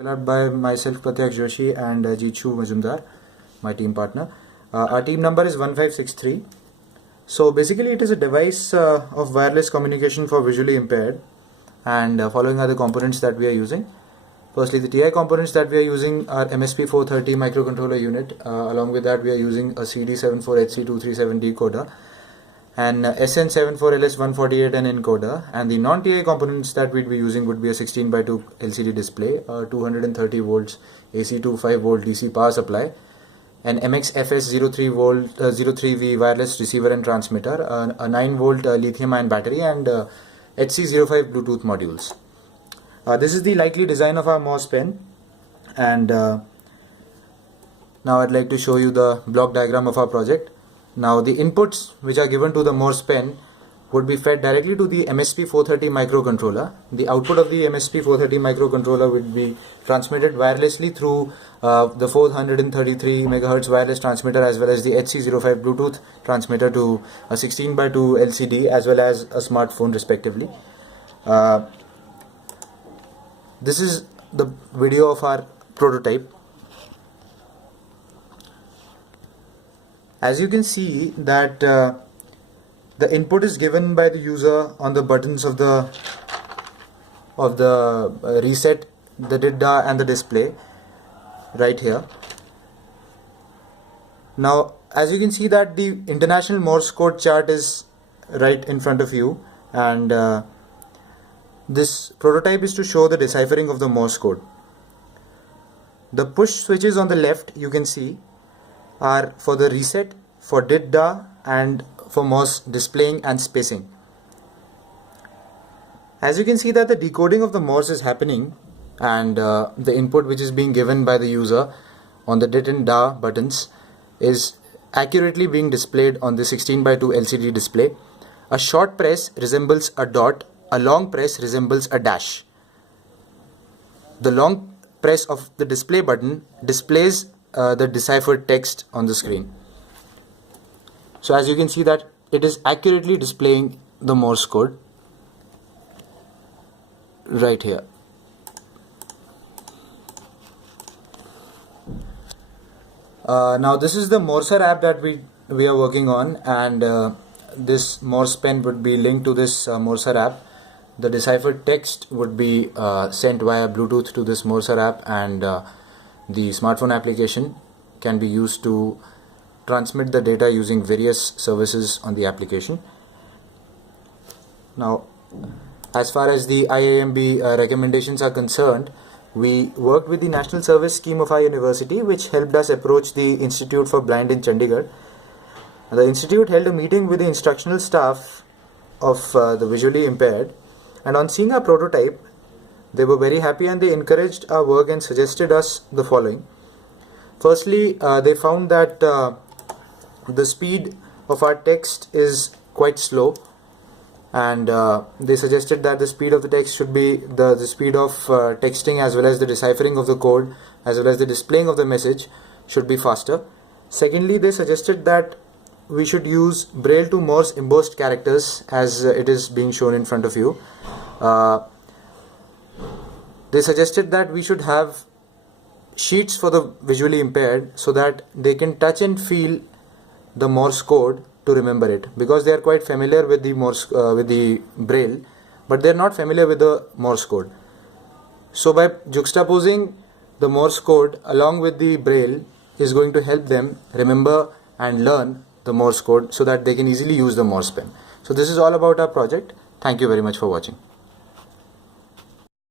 Developed by myself, Pratyak Joshi, and Jichu Majumdar, my team partner. Our team number is 1563. So basically it is a device of wireless communication for visually impaired, and following are the components that we are using. Firstly, the TI components that we are using are MSP430 microcontroller unit. Along with that we are using a CD74HC237 decoder and SN74LS148 an encoder, and the non-TI components that we'd be using would be a 16:2 LCD display, 230 volts AC to 5 volt DC power supply, an MXFS03V wireless receiver and transmitter, a 9 volt lithium ion battery, and HC05 Bluetooth modules. This is the likely design of our Morse pen, and now I'd like to show you the block diagram of our project. Now the inputs which are given to the Morse pen would be fed directly to the MSP430 microcontroller. The output of the MSP430 microcontroller would be transmitted wirelessly through the 433 MHz wireless transmitter, as well as the HC05 Bluetooth transmitter to a 16:2 LCD as well as a smartphone respectively. This is the video of our prototype. As you can see that the input is given by the user on the buttons of the reset, the DIDDA and the display right here. Now as you can see that the international Morse code chart is right in front of you, and this prototype is to show the deciphering of the Morse code. The push switches on the left, you can see, are for the reset, for DIDDA, and for Morse displaying and spacing. As you can see that the decoding of the Morse is happening, and the input which is being given by the user on the DIT and DA buttons is accurately being displayed on the 16:2 LCD display. A short press resembles a dot, a long press resembles a dash. The long press of the display button displays the deciphered text on the screen. So as you can see that it is accurately displaying the Morse code right here. Now this is the Morser app that we are working on, and this Morse pen would be linked to this Morser app. The deciphered text would be sent via Bluetooth to this Morser app, and the smartphone application can be used to transmit the data using various services on the application. Now, as far as the IIMB recommendations are concerned, we worked with the National Service Scheme of our university, which helped us approach the Institute for Blind in Chandigarh. The institute held a meeting with the instructional staff of the visually impaired, and on seeing our prototype, they were very happy and they encouraged our work and suggested us the following. Firstly, they found that the speed of our text is quite slow, and they suggested that the speed of the text should be the speed of texting, as well as the deciphering of the code, as well as the displaying of the message should be faster. Secondly, they suggested that we should use Braille to Morse embossed characters, as it is being shown in front of you. They suggested that we should have sheets for the visually impaired, so that they can touch and feel the Morse code to remember it, because they are quite familiar with the with the Braille, but they are not familiar with the Morse code. So by juxtaposing the Morse code along with the Braille is going to help them remember and learn the Morse code, so that they can easily use the Morse pen. So this is all about our project. Thank you very much for watching.